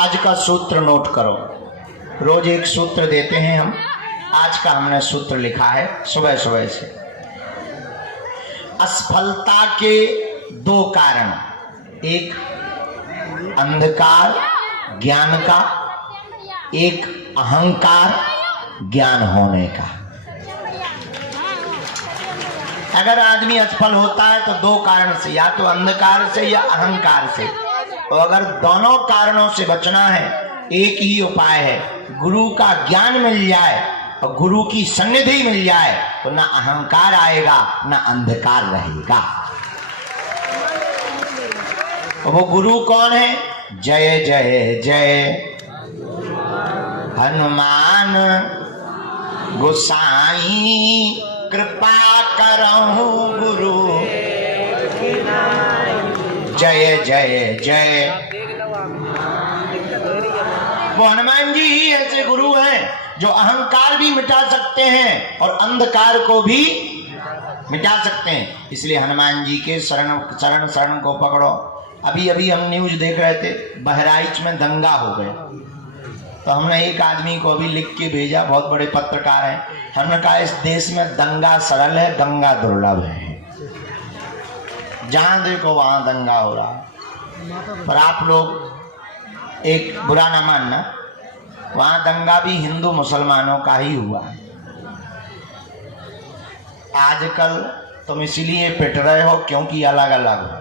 आज का सूत्र नोट करो। रोज एक सूत्र देते हैं हम। आज का हमने सूत्र लिखा है सुबह सुबह से। असफलता के दो कारण, एक अंधकार ज्ञान का, एक अहंकार ज्ञान होने का। अगर आदमी असफल होता है तो दो कारण से, या तो अंधकार से या अहंकार से। और अगर दोनों कारणों से बचना है, एक ही उपाय है, गुरु का ज्ञान मिल जाए और गुरु की सन्निधि मिल जाए तो ना अहंकार आएगा ना अंधकार रहेगा। वो गुरु कौन है? जय जय जय हनुमान गोसाई, कृपा करहु गुरु, जय जय जय। वो हनुमान जी ही ऐसे गुरु हैं जो अहंकार भी मिटा सकते हैं और अंधकार को भी मिटा सकते हैं। इसलिए हनुमान जी के शरण को पकड़ो। अभी अभी हम न्यूज देख रहे थे, बहराइच में दंगा हो गया, तो हमने एक आदमी को अभी लिख के भेजा, बहुत बड़े पत्रकार हैं। हमने कहा इस देश में दंगा सरल है, दंगा दुर्लभ है। जहां देखो वहां दंगा हो रहा। पर आप लोग एक बुरा ना मानना, वहां दंगा भी हिंदू मुसलमानों का ही हुआ है। आजकल तुम इसलिए पिट रहे हो क्योंकि अलग अलग हो।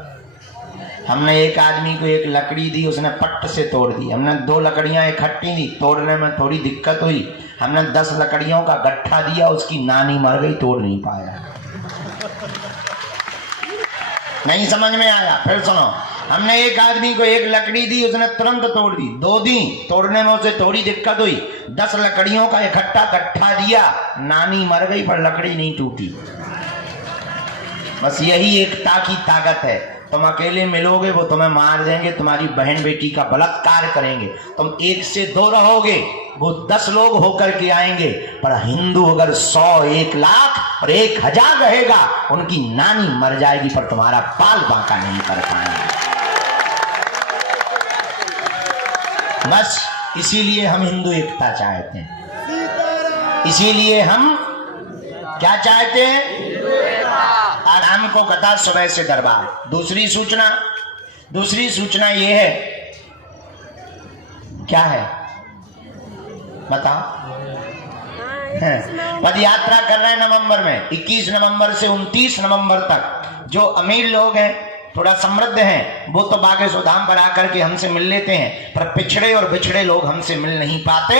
हमने एक आदमी को एक लकड़ी दी, उसने पट्ट से तोड़ दी। हमने 2 लकड़ियां इकट्ठी दी, तोड़ने में थोड़ी दिक्कत हुई। हमने 10 लकड़ियों का गट्ठा दिया, उसकी नानी मर गई, तोड़ नहीं पाया। नहीं समझ में आया? फिर सुनो, हमने एक आदमी को एक लकड़ी दी, उसने तुरंत तोड़ दी। 2 दी, तोड़ने में उसे थोड़ी दिक्कत हुई। 10 लकड़ियों का इकट्ठा गट्ठा दिया, नानी मर गई पर लकड़ी नहीं टूटी। बस यही एकता की ताकत है। तुम अकेले मिलोगे वो तुम्हें मार देंगे, तुम्हारी बहन बेटी का बलात्कार करेंगे। तुम 1 से 2 रहोगे, वो 10 लोग होकर के आएंगे। पर हिंदू अगर 100, 1 लाख और 1000 रहेगा, उनकी नानी मर जाएगी पर तुम्हारा पाल बांका नहीं कर पाएंगे। बस इसीलिए हम हिंदू एकता चाहते हैं। इसीलिए हम क्या चाहते हैं? आराम को कथा सुबह से दरबार। दूसरी सूचना ये है, क्या है बताओ? पद यात्रा कर रहे हैं नवंबर में, 21 नवंबर से 29 नवंबर तक। जो अमीर लोग हैं, थोड़ा समृद्ध हैं, वो तो बागेश्वर धाम पर आकर के हमसे मिल लेते हैं, पर पिछड़े और बिछड़े लोग हमसे मिल नहीं पाते।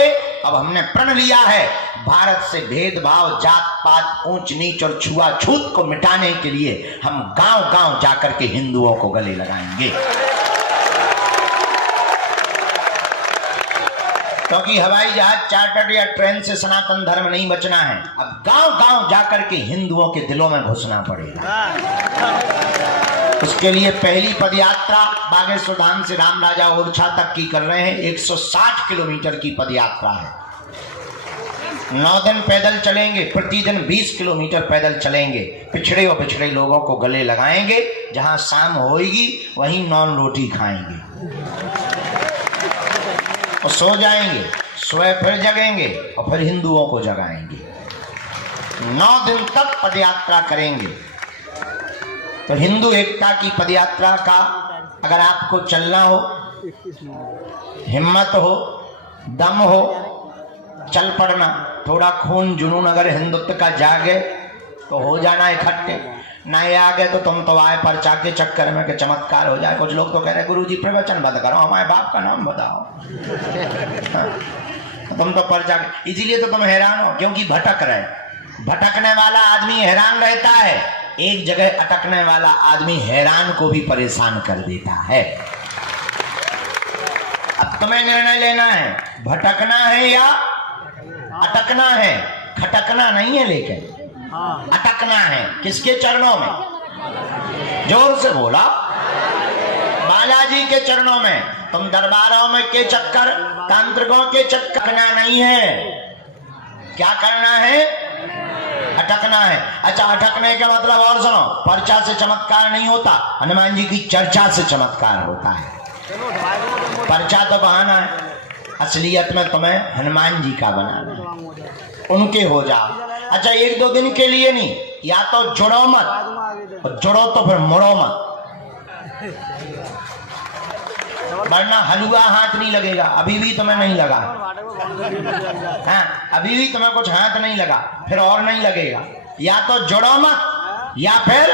अब हमने प्रण लिया है, भारत से भेदभाव, जात पात, ऊंच नीच और छुआछूत को मिटाने के लिए हम गांव गांव जाकर के हिंदुओं को गले लगाएंगे। क्योंकि हवाई जहाज, चार्टर्ड या ट्रेन से सनातन धर्म नहीं बचना है। अब गांव गांव जाकर के हिंदुओं के दिलों में घुसना पड़ेगा। उसके लिए पहली पदयात्रा बागेश्वर धाम से राम राजा ओरछा तक की कर रहे हैं। 160 किलोमीटर की पदयात्रा है। 9 दिन पैदल चलेंगे, प्रतिदिन 20 किलोमीटर पैदल चलेंगे। पिछड़े और पिछड़े लोगों को गले लगाएंगे। जहां शाम होगी वहीं नॉन रोटी खाएंगे और सो जाएंगे। सुबह फिर जगेंगे और फिर हिंदुओं को जगाएंगे। 9 दिन तक पदयात्रा करेंगे। तो हिंदू एकता की पदयात्रा का अगर आपको चलना हो, हिम्मत हो, दम हो, चल पड़ना। थोड़ा खून जुनून अगर हिंदुत्व का जागे तो हो जाना इकट्ठे। नहीं आ गए तो तुम तो आए पर्चा के चक्कर में कि चमत्कार हो जाए। कुछ लोग तो कह रहे गुरुजी प्रवचन बंद करो, हमारे बाप का नाम बताओ। तुम तो पर्चा, इसीलिए तो तुम हैरान हो, क्योंकि भटक रहे। भटकने वाला आदमी हैरान रहता है, एक जगह अटकने वाला आदमी हैरान को भी परेशान कर देता है। अब तुम्हें निर्णय लेना है, भटकना है या अटकना है। खटकना नहीं है, लेकिन अटकना है। किसके चरणों में? जोर से बोला, बालाजी के चरणों में। तुम दरबारों में के चक्कर, तांत्रिकों के चक्कर करना नहीं है। क्या करना है? अटकना है। अच्छा, अटकने का मतलब और सुनो, पर्चा से चमत्कार नहीं होता, हनुमान जी की चर्चा से चमत्कार होता है। पर्चा तो बहाना है, असलियत में तुम्हें हनुमान जी का बनाना है, उनके हो जाओ। अच्छा 1-2 दिन के लिए नहीं, या तो जुड़ो मत, और जुड़ो तो फिर मुड़ो मत, वरना हलवा हाथ नहीं लगेगा। अभी भी तुम्हें नहीं लगा, हाँ अभी भी तुम्हें कुछ हाथ नहीं लगा, फिर और नहीं लगेगा। या तो जुड़ो मत या फिर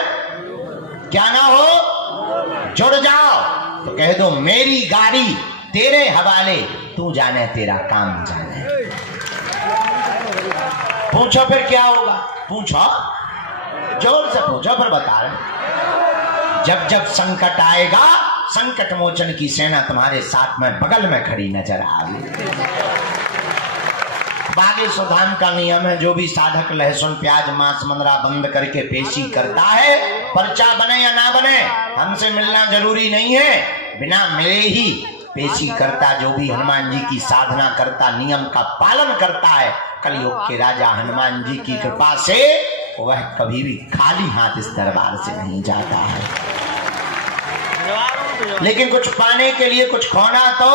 क्या ना हो, जुड़ जाओ। तो कह दो मेरी गाड़ी तेरे हवाले, तू जाने तेरा काम जाने। पूछो फिर क्या होगा, पूछो, जोर से पूछो, फिर बता रहे। जब जब संकट आएगा, संकट मोचन की सेना तुम्हारे साथ में बगल में खड़ी नजर आएगी। बागेश्वर धाम का नियम है, जो भी साधक लहसुन प्याज मांस मंदरा बंद करके पेशी करता है, पर्चा बने या ना बने, हमसे मिलना जरूरी नहीं है, बिना मिले ही पेशी करता, जो भी हनुमान जी की साधना करता, नियम का पालन करता है, कलयुग के राजा हनुमान जी की कृपा से वह कभी भी खाली हाथ इस दरबार से नहीं जाता है। लेकिन कुछ पाने के लिए कुछ खोना तो,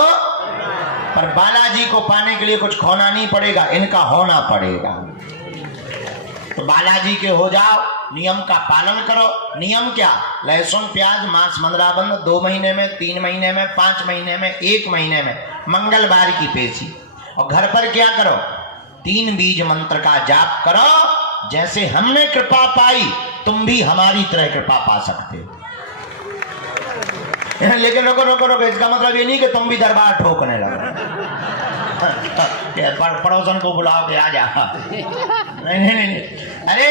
पर बालाजी को पाने के लिए कुछ खोना नहीं पड़ेगा, इनका होना पड़ेगा। तो बालाजी के हो जाओ, नियम का पालन करो। नियम क्या, लहसुन प्याज मांस मंदरा बंद 2 महीने में, 3 महीने में, 5 महीने में, 1 महीने में, मंगलवार की पेशी। और घर पर क्या करो, 3 बीज मंत्र का जाप करो। जैसे हमने कृपा पाई, तुम भी हमारी तरह कृपा पा सकते हो। लेकिन रोको रोको रोको, इसका मतलब ये नहीं कि तुम भी दरबार ठोकने लगे, पड़ोसन को बुलाओ के आ जा। नहीं नहीं नहीं, अरे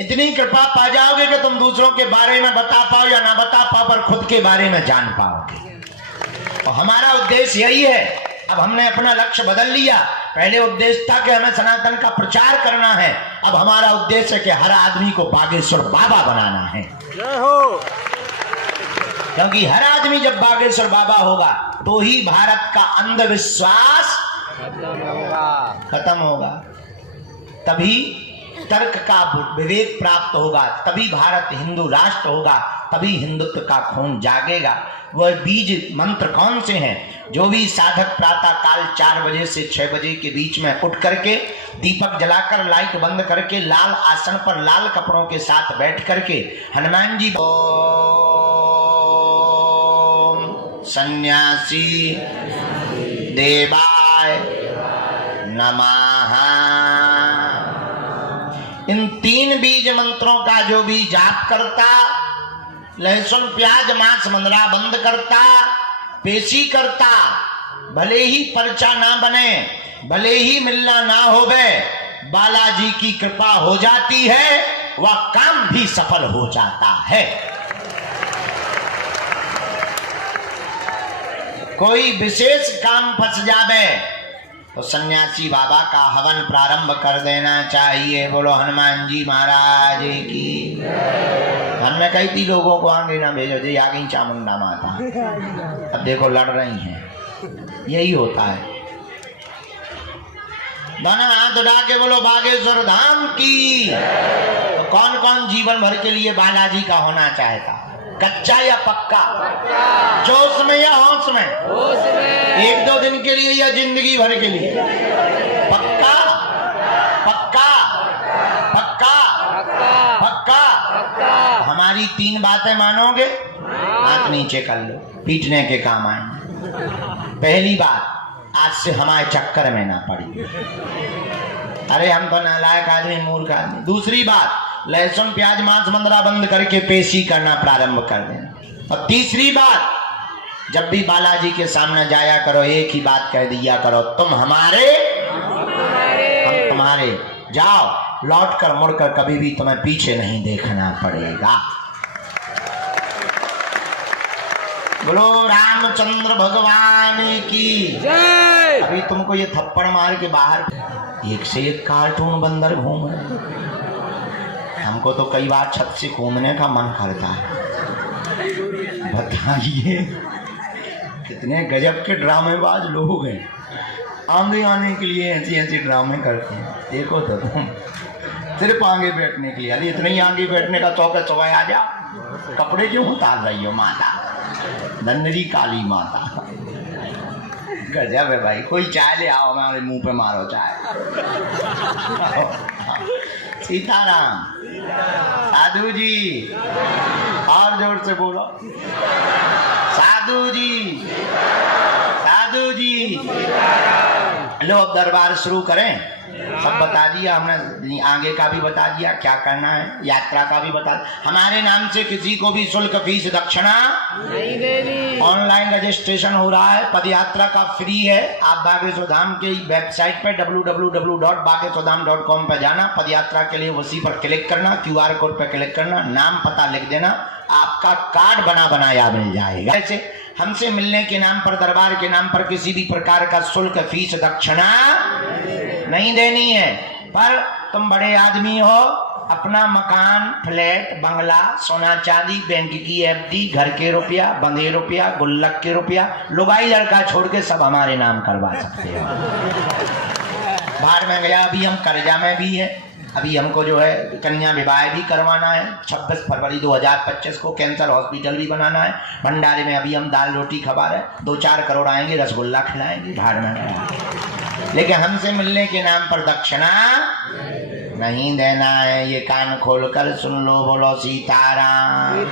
इतनी कृपा पा जाओगे कि तुम दूसरों के बारे में बता पाओ या ना बता पाओ, पर खुद के बारे में जान पाओगे। और हमारा उद्देश्य यही है। अब हमने अपना लक्ष्य बदल लिया। पहले उद्देश्य था कि हमें सनातन का प्रचार करना है, अब हमारा उद्देश्य है कि हर आदमी को बागेश्वर बाबा बनाना है। क्योंकि हर आदमी जब बागेश्वर बाबा होगा तो ही भारत का अंधविश्वास खत्म होगा, तभी तर्क का विवेक प्राप्त होगा, तभी भारत हिंदू राष्ट्र होगा, तभी हिंदुत्व का खून जागेगा। वह बीज मंत्र कौन से हैं? जो भी साधक प्रातः काल 4 बजे से 6 बजे के बीच में उठ करके दीपक जलाकर लाइट बंद करके लाल आसन पर लाल कपड़ों के साथ बैठ करके हनुमान जी सन्यासी देवाय नमः, इन 3 बीज मंत्रों का जो भी जाप करता, लहसुन प्याज मांस मंदरा बंद करता, पेशी करता, भले ही पर्चा ना बने, भले ही मिलना ना होवे, बालाजी की कृपा हो जाती है, वह काम भी सफल हो जाता है। कोई विशेष काम फंस जावे तो सन्यासी बाबा का हवन प्रारंभ कर देना चाहिए। बोलो हनुमान जी महाराज की। हमने कही थी लोगों को आगे ना भेजो, जी आ गई चामुंडा माता, अब देखो लड़ रही हैं। यही होता है। दोनों हाथ उठा के बोलो बागेश्वर धाम की। तो कौन कौन जीवन भर के लिए बालाजी का होना चाहता? कच्चा या पक्का? जोश में या होश में? 1-2 दिन के लिए या जिंदगी भर के लिए? पक्का पक्का पक्का पक्का। हमारी 3 बातें मानोगे? हाथ नीचे कर लो, पीटने के काम आएंगे। पहली बात, आज से हमारे चक्कर में ना पड़ी, अरे हम तो नालायक आदमी, मूर्ख आदमी। दूसरी बात, लहसुन प्याज मांस मंदरा बंद करके पेशी करना प्रारंभ कर देना। और तीसरी बात, जब भी बालाजी के सामने जाया करो, एक ही बात कह दिया करो, तुम हमारे हम तुम्हारे। जाओ, लौट कर मुड़कर कभी भी तुम्हें पीछे नहीं देखना पड़ेगा। बोलो रामचंद्र भगवान की जय। अभी तुमको ये थप्पड़ मार के बाहर 1 से 1 कार्टून बंदर घूम रहे, हमको तो कई बार छत से कूदने का मन करता है। बताइए कितने गजब के ड्रामेबाज लोग हैं, आगे आने के लिए ऐसी ऐसी ड्रामे करते हैं। देखो तो तुम सिर्फ आगे बैठने के लिए, अरे इतना ही आगे बैठने का शौक है, सुबह आ जाओ, कपड़े क्यों उतार रही हो माता? धनरी काली माता। गजब है भाई। कोई चाय ले आओ, हमारे मुंह पे मारो चाय। सीताराम। साधु जी, और जोर से बोलो। साधु जी, साधु जी। लो अब दरबार शुरू करें। सब बता दिया हमने, आगे का भी बता दिया क्या करना है, यात्रा का भी बता। हमारे नाम से किसी को भी शुल्क फीस दक्षिणा नहीं देनी। ऑनलाइन रजिस्ट्रेशन हो रहा है, पदयात्रा का फ्री है। आप बागेश्वर धाम की वेबसाइट पे www.bageshwardham.com पे जाना, पदयात्रा के लिए उसी पर क्लिक करना, QR कोड पर क्लिक करना, नाम पता लिख देना, आपका कार्ड बना बनाया मिल जाएगा। ऐसे हमसे मिलने के नाम पर, दरबार के नाम पर किसी भी प्रकार का शुल्क फीस दक्षिणा नहीं देनी है। पर तुम बड़े आदमी हो, अपना मकान, फ्लैट, बंगला, सोना चांदी, बैंक की FD, घर के रुपया, बंधे रुपया, गुल्लक के रुपया, लुगाई लड़का छोड़ के सब हमारे नाम करवा सकते हो। बाहर में गया, अभी हम कर्जा में भी है। अभी हमको जो है कन्या विवाह भी करवाना है। 26 फरवरी 2025 को कैंसर हॉस्पिटल भी बनाना है। भंडारे में अभी हम दाल रोटी खवा रहे, 2-4 करोड़ आएंगे, रसगुल्ला खिलाएंगे, भाड़ में। लेकिन हमसे मिलने के नाम पर दक्षिणा नहीं देना है। ये कान खोलकर सुन लो। बोलो सीताराम।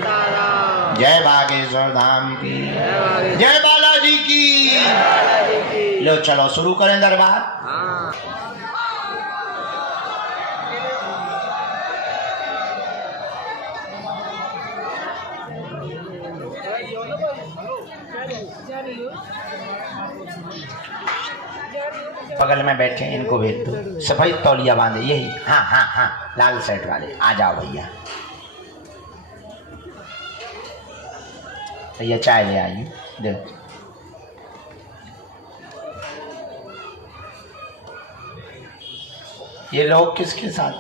जय बागेश्वर धाम की, जय बालाजी की। लो चलो शुरू करें दरबार। बगल में बैठे इनको भेज दो, सफेद तौलिया बांधे, यही। हाँ हाँ हाँ, लाल शर्ट वाले आ जाओ भैया। भैया चाय ले आइए, दे। ये लोग किसके साथ?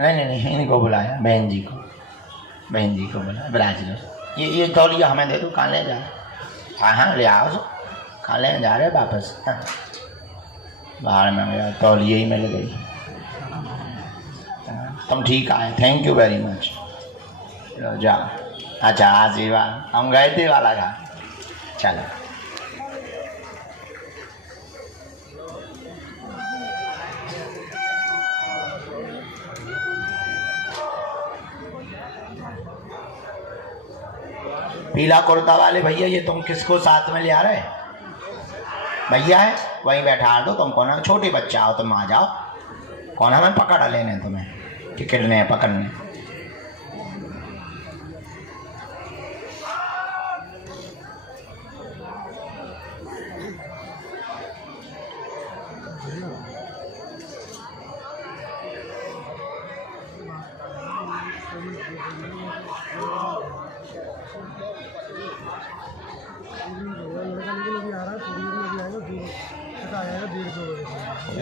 नहीं नहीं नहीं, इनको बुलाया, बहन जी को, बहन जी को बुलाया, ब्राज लो। ये तौलिया हमें दे दो। कहाँ ले जा? हाँ हाँ ले आओ। कहाँ ले जा रहे वापस? हाँ। बाहर में गया, तौलिए ही मिल गई। तुम ठीक आए, थैंक यू वेरी मच। जाओ। अच्छा आशीर्वाद, हम गए थे वाला का। चलो पीला कुर्ता वाले भैया, ये तुम किसको साथ में ले आ रहे? भैया है वहीं बैठा दो। तुम कौन है? छोटे बच्चा हो, तुम आ जाओ। कौन हमें पकड़ लेने, तुम्हें टिकटने पकड़ने?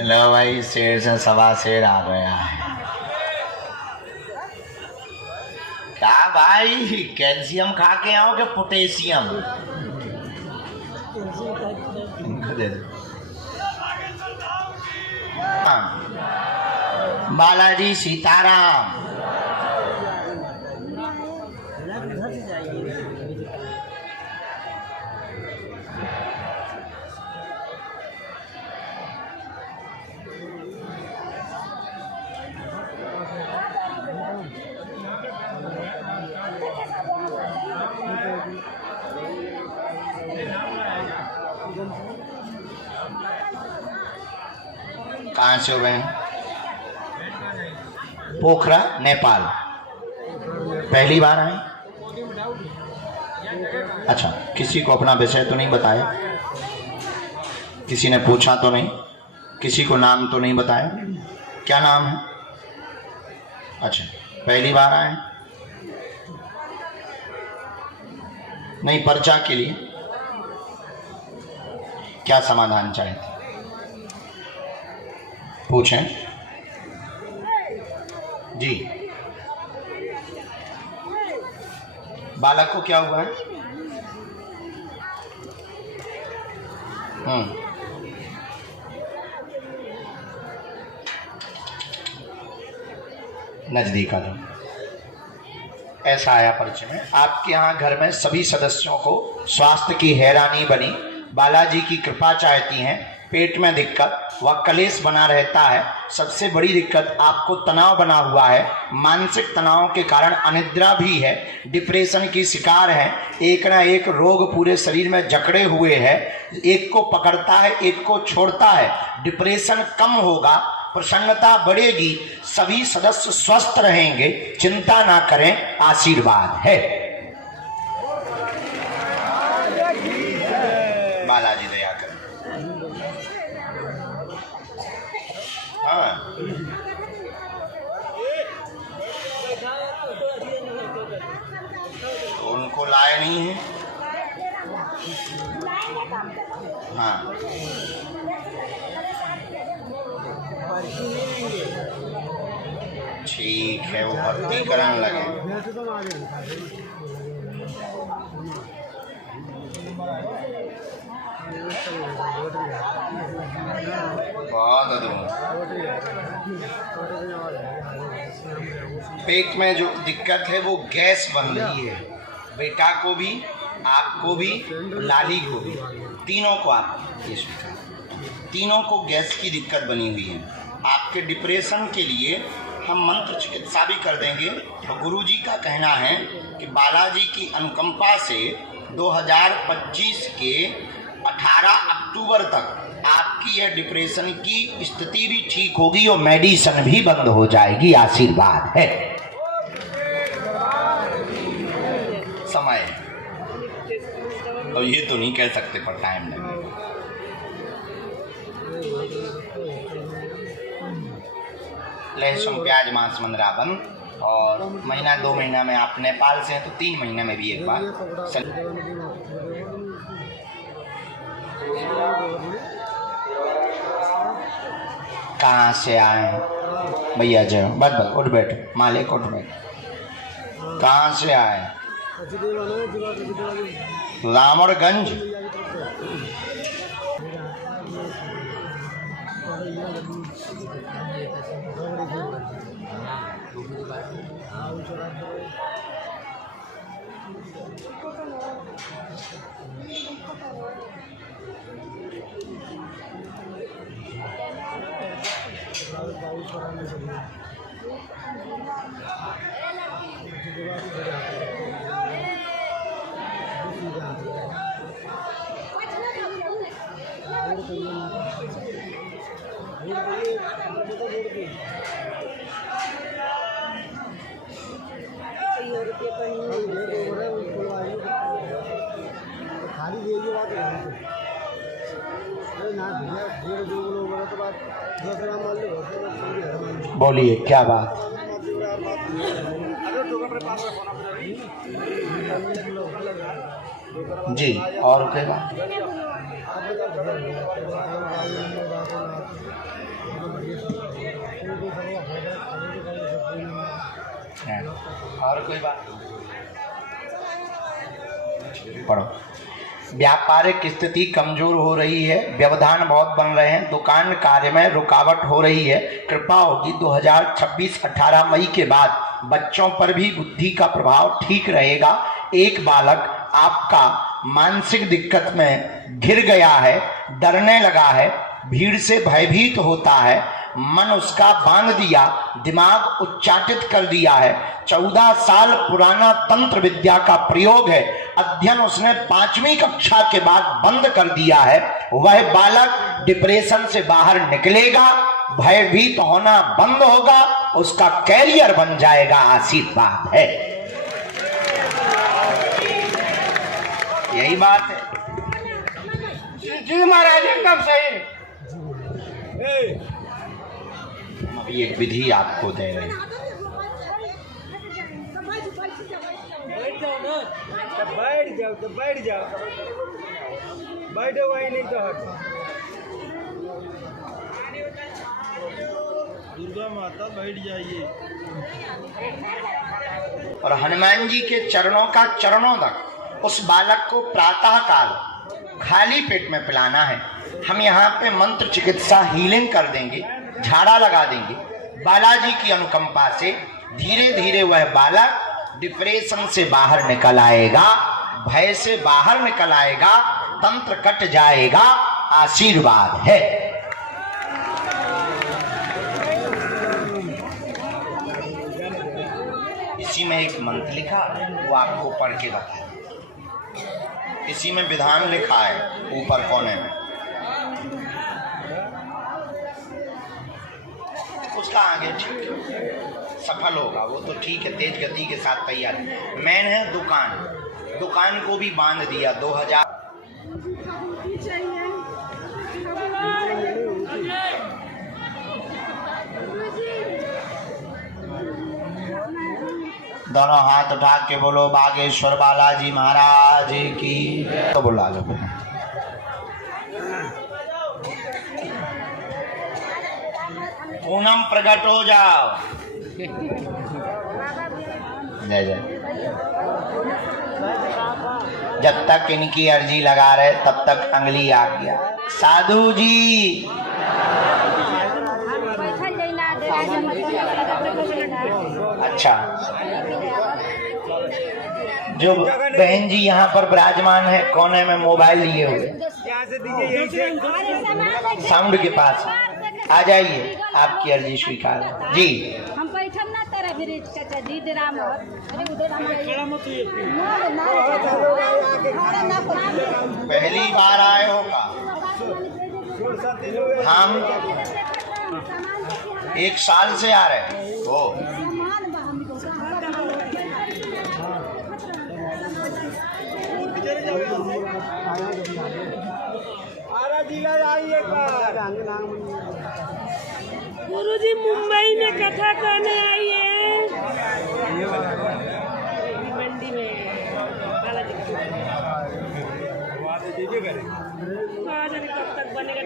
लो भाई, शेर से सवा शेर आ गया है। क्या भाई, कैल्शियम खा के आओ कि पोटेशियम? दे दो। बालाजी सीताराम। कहाँ से हो बहन? पोखरा, नेपाल। पहली बार आए? अच्छा, किसी को अपना विषय तो नहीं बताया? किसी ने पूछा तो नहीं? किसी को नाम तो नहीं बताया? क्या नाम है? अच्छा, पहली बार आए? नहीं, पर्चा के लिए क्या समाधान चाहते? पूछें जी। बालक को क्या हुआ है? नजदीक आ जाओ। ऐसा आया परिचय में, आपके यहाँ घर में सभी सदस्यों को स्वास्थ्य की हैरानी बनी, बालाजी की कृपा चाहती हैं, पेट में दिक्कत व कलेश बना रहता है, सबसे बड़ी दिक्कत आपको तनाव बना हुआ है, मानसिक तनाव के कारण अनिद्रा भी है, डिप्रेशन की शिकार है, एक ना एक रोग पूरे शरीर में जकड़े हुए है, एक को पकड़ता है एक को छोड़ता है, डिप्रेशन कम होगा, प्रसन्नता बढ़ेगी, सभी सदस्य स्वस्थ रहेंगे, चिंता ना करें, आशीर्वाद है। बालाजी दया करें। हाँ तो उनको लाए नहीं है। हाँ ठीक है, वो भक्ति करने लगे। बहुत अद्भुत। पेट में जो दिक्कत है वो गैस बन रही है, बेटा को भी, आपको भी, लाली को भी, तीनों को, आप ये स्वीकार, तीनों को गैस की दिक्कत बनी हुई है। आपके डिप्रेशन के लिए हम मंत्र चिकित्सा भी कर देंगे। तो गुरुजी का कहना है कि बालाजी की अनुकंपा से 2025 के 18 अक्टूबर तक आपकी यह डिप्रेशन की स्थिति भी ठीक होगी और मेडिसिन भी बंद हो जाएगी। आशीर्वाद है। समय तो ये तो नहीं कह सकते, पर टाइम लगेगा। लहसुन प्याज मांस मंदरा बंद, और महीना 2 महीना में आप नेपाल से हैं तो 3 महीने में भी एक बार। कहाँ से आए हैं भैया? जय बस बस, उठ बैठ मालिक, उठ बैठ। कहाँ से आए? रामरगंज। बोलिए क्या बात? जी और क्या बात? और कोई बात? पढ़ो। व्यापारिक स्थिति कमजोर हो रही है, व्यवधान बहुत बन रहे हैं, दुकान कार्य में रुकावट हो रही है। कृपा होगी 2026-18 मई के बाद बच्चों पर भी बुद्धि का प्रभाव ठीक रहेगा। एक बालक आपका मानसिक दिक्कत में घिर गया है, डरने लगा है, भीड़ से भयभीत होता है, मन उसका बांध दिया, दिमाग उच्चाटित कर दिया है। 14 साल पुराना तंत्र विद्या का प्रयोग है, अध्ययन उसने 5वीं कक्षा के बाद बंद कर दिया है। वह बालक डिप्रेशन से बाहर निकलेगा, भयभीत होना बंद होगा, उसका कैरियर बन जाएगा। आशीर्वाद है। यही बात है जी महाराज, एकदम सही। अभी एक विधि आपको दे रहे हैं। बैठ जाओ तो बैठ जाओ, बैठो वही नहीं तो हट। दुर्गा माता बैठ जाइए। और हनुमान जी के चरणों का चरणों तक उस बालक को प्रातः काल खाली पेट में पिलाना है। हम यहाँ पे मंत्र चिकित्सा हीलिंग कर देंगे, झाड़ा लगा देंगे। बालाजी की अनुकंपा से धीरे धीरे वह बालक डिप्रेशन से बाहर निकल आएगा, भय से बाहर निकल आएगा, तंत्र कट जाएगा, आशीर्वाद है। इसी में एक मंत्र लिखा, वो आपको पढ़ के बताए। इसी में विधान लिखा है ऊपर कोने में, उसका आगे ठीक सफल होगा वो तो ठीक है, तेज गति के साथ तैयार। मैन है दुकान, दुकान को भी बांध दिया 2000। दोनों हाथ उठा के बोलो बागेश्वर बालाजी महाराज की। तो बुला लो, पूनम प्रकट हो जाओ। जय जय। जब तक इनकी अर्जी लगा रहे तब तक अंगली आ गया। साधु जी अच्छा, जो बहन जी यहाँ पर विराजमान है कोने में मोबाइल लिए हुए, साउंड के पास आ जाइए, आपकी अर्जी स्वीकार जी। हम बैठम ना तेरा फिर चाचा जी राम पहली बार आए हो का? हम 1 साल से आ रहे हैं। ओ गुरुजी मुंबई में कथा करने आई है, मंडी में बालाजी कब तक बनेगा,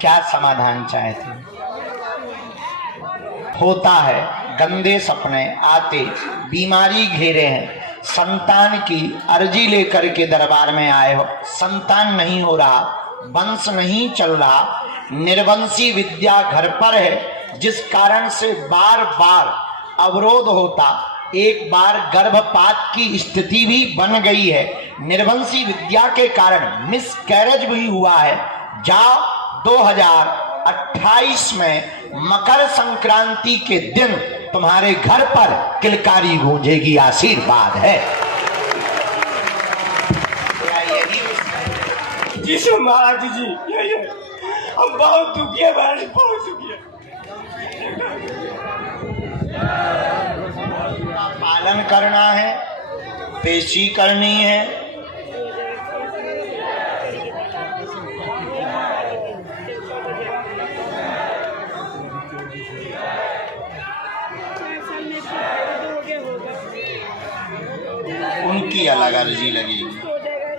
क्या समाधान चाहते? होता है गंदे सपने आते, बीमारी घेरे हैं, संतान की अर्जी लेकर के दरबार में आए हो, संतान नहीं हो रहा, वंश नहीं चल रहा, निर्वंशी विद्या घर पर है, जिस कारण से बार बार अवरोध होता, एक बार गर्भपात की स्थिति भी बन गई है, निर्वंशी विद्या के कारण मिसकैरेज भी हुआ है। जाओ 2028 में मकर संक्रांति के दिन तुम्हारे घर पर किलकारी गूंजेगी, आशीर्वाद है। जी महाराज जी, ये हम बहुत दुखी है महाराज, बहुत दुखी है। पालन करना है, पेशी करनी है। उनकी अलग अर्जी लगेगी।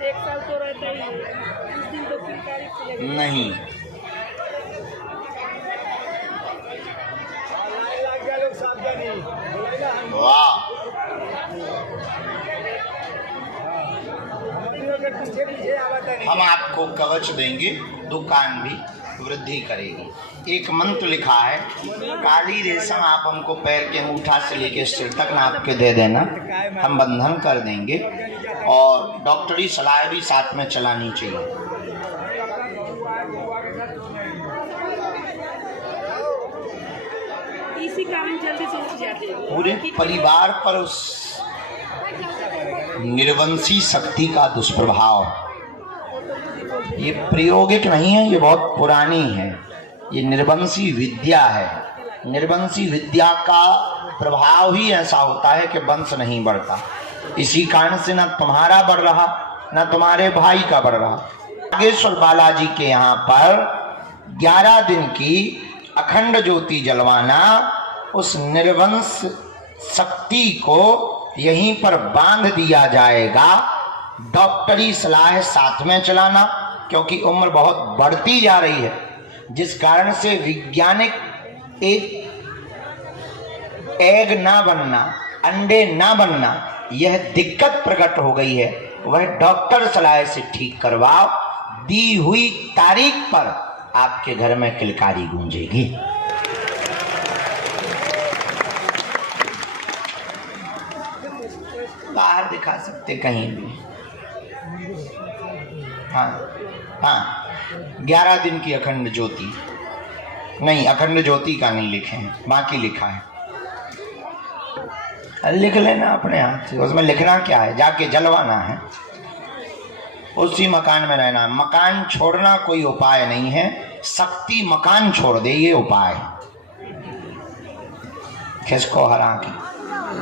एक साल तो रहता ही है, उस दिन तो फिर तारीख से नहीं, वाह, हम आपको कवच देंगे, दुकान भी वृद्धि करेगी। एक मंत्र लिखा है, काली रेशम आप हमको पैर के अंगूठा से लेके सिर तक नाप के दे देना, हम बंधन कर देंगे, और डॉक्टरी सलाह भी साथ में चलानी चाहिए। इसी कारण जल्दी से उठ जाते हैं। पूरे परिवार पर उस निर्वंशी शक्ति का दुष्प्रभाव, ये प्रायोगिक नहीं है, ये बहुत पुरानी है, ये निर्वंशी विद्या है। निर्वंशी विद्या का प्रभाव ही ऐसा होता है कि वंश नहीं बढ़ता। इसी कारण से न तुम्हारा बढ़ रहा, न तुम्हारे भाई का बढ़ रहा। बागेश्वर बालाजी के यहाँ पर 11 दिन की अखंड ज्योति जलवाना, उस निर्वंश शक्ति को यहीं पर बांध दिया जाएगा। डॉक्टरी सलाह साथ में चलाना, क्योंकि उम्र बहुत बढ़ती जा रही है। जिस कारण से वैज्ञानिक एक एग ना बनना, अंडे ना बनना, यह दिक्कत प्रकट हो गई है, वह डॉक्टर सलाह से ठीक करवाओ। दी हुई तारीख पर आपके घर में किलकारी गूंजेगी। बाहर दिखा सकते कहीं भी। हाँ हाँ, 11 दिन की अखंड ज्योति नहीं, अखंड ज्योति का नहीं लिखे हैं, बाकी लिखा है। लिख लेना अपने हाथ से। उसमें लिखना क्या है, जाके जलवाना है, उसी मकान में रहना। मकान छोड़ना कोई उपाय नहीं है, शक्ति मकान छोड़ दे ये उपाय। किसको हरा की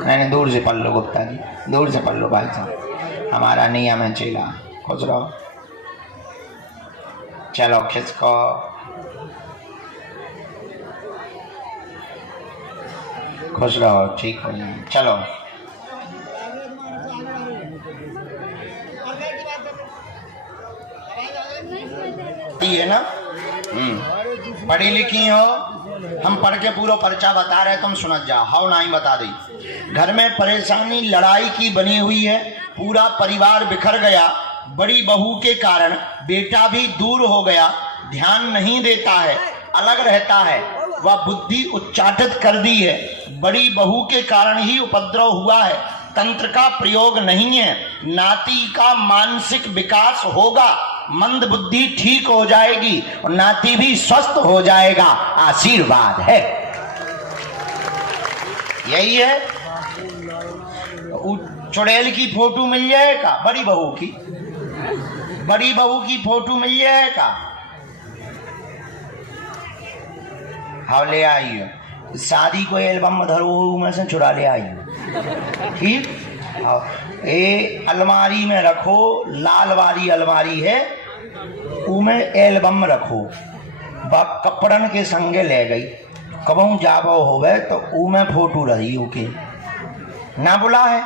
नहीं, दूर से पढ़ लो गुप्ता जी, दूर से पढ़ लो भाई साहब, हमारा नियम है चेला। खुश रहो, चलो खिसको। खुश रहो, ठीक हो जाए। चलो ये ना, पढ़ी लिखी हो, हम पढ़ के पूरा पर्चा बता रहे, तुम सुनत जाओ। हाउ ना ही बता दी। घर में परेशानी लड़ाई की बनी हुई है, पूरा परिवार बिखर गया। बड़ी बहू के कारण बेटा भी दूर हो गया, ध्यान नहीं देता है, अलग रहता है, वह बुद्धि उच्चाटित कर दी है। बड़ी बहू के कारण ही उपद्रव हुआ है, तंत्र का प्रयोग नहीं है। नाती का मानसिक विकास होगा, मंद बुद्धि ठीक हो जाएगी और नाती भी स्वस्थ हो जाएगा। आशीर्वाद है, यही है। चुड़ैल की फोटो मिल जाएगा, बड़ी बहू की, बड़ी बहू की फोटो मिल जाएगा। हाँ ले आइए, शादी को एल्बम धरो में से चुरा ले आइए, ठीक। ए अलमारी में रखो, लाल वाली अलमारी है, उमें एल्बम रखो। कपड़न के संगे ले गई, कबहू जाबो होवे तो उमें फोटो रही ओके ना बुला है,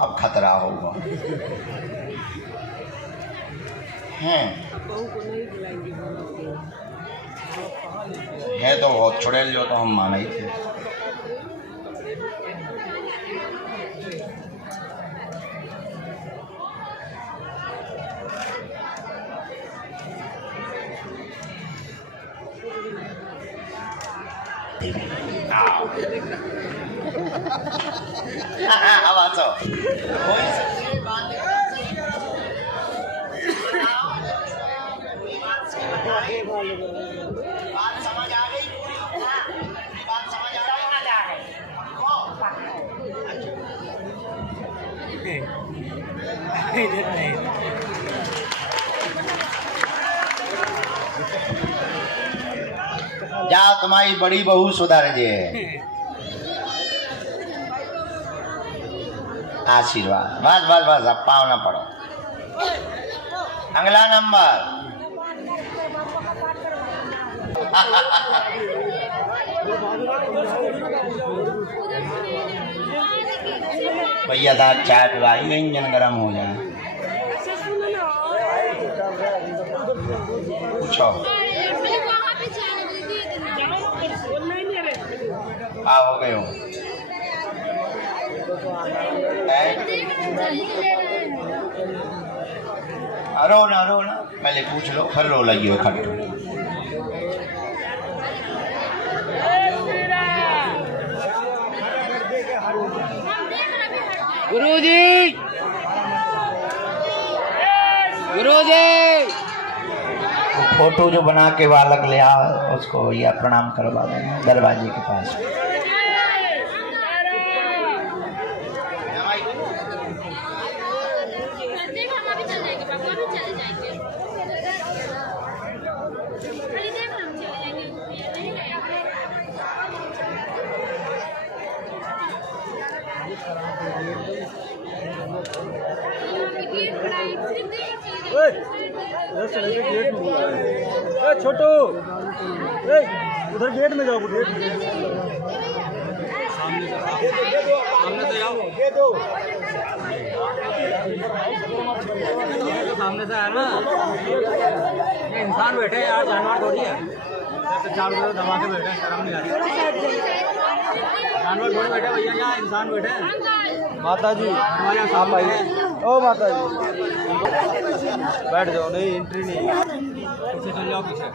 अब खतरा होगा। है तो बहुत चुड़ैल जो तो हम माने ही थे। अब आ जाओ, बात समझ आ गई, बात समझ आ गई। जाओ, तुम्हारी बड़ी बहू सुधर जे। आशीर्वाद, बस बस बस, अब पाँव ना पड़ो। अगला नंबर भैया दाद चाय पिलाई, इंजन गर्म हो जाए। पूछो, हो गए हो? रो ना, पहले पूछ लो, फिर रो लगी खट। गुरुजी, फोटो जो बना के बालक ले आ, उसको या प्रणाम करवा देना दरवाजे के पास। छोटू, उधर गेट में जाओ, गेट सामने से जाओ, सामने से आना। इंसान बैठे यार, जानवर थोड़ी है। चारों तरफ दबा के बैठे हैं, शर्म नहीं आ रही। जानवर थोड़े बैठे भैया, यहाँ इंसान बैठे हैं। माता जी हमारे यहाँ सांप आई है। ओ माता जी बैठ जाओ, नहीं एंट्री नहीं, पीछे चल जाओ पीछे।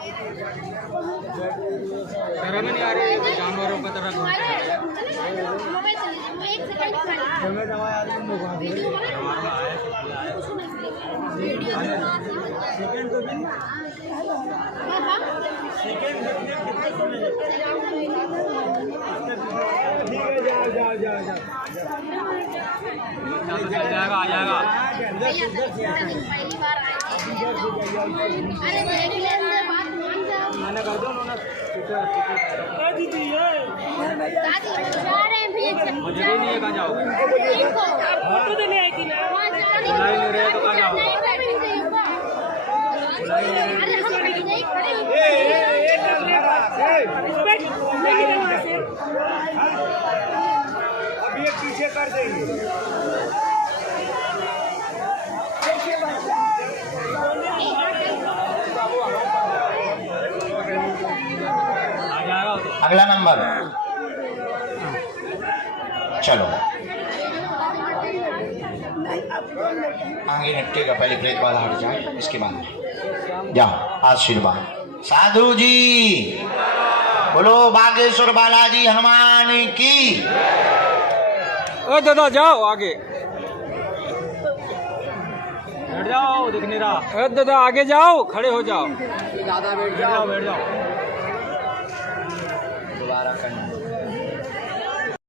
शर्म ही नहीं आ रही, जानवरों की तरह घूमते हैं। आ जाएगा मैंने कर दो मुझे भी नहीं है, कहाँ जाओ? फोटो देने आई थी ना। बुला ही नहीं रहे तो कहाँ जाओ? अब ये पीछे कर देंगे। अगला नंबर चलो आगे निपटेगा, पहले ब्रेक वाला हट जाए, इसके बाद जाओ। आशीर्वाद साधु जी बोलो, बागेश्वर बालाजी हनुमान की। ओ दादा जाओ आगे, बैठ जाओ, दिख नहीं रहा। दादा आगे जाओ, खड़े हो जाओ। दादा बैठ जाओ, बैठ जाओ।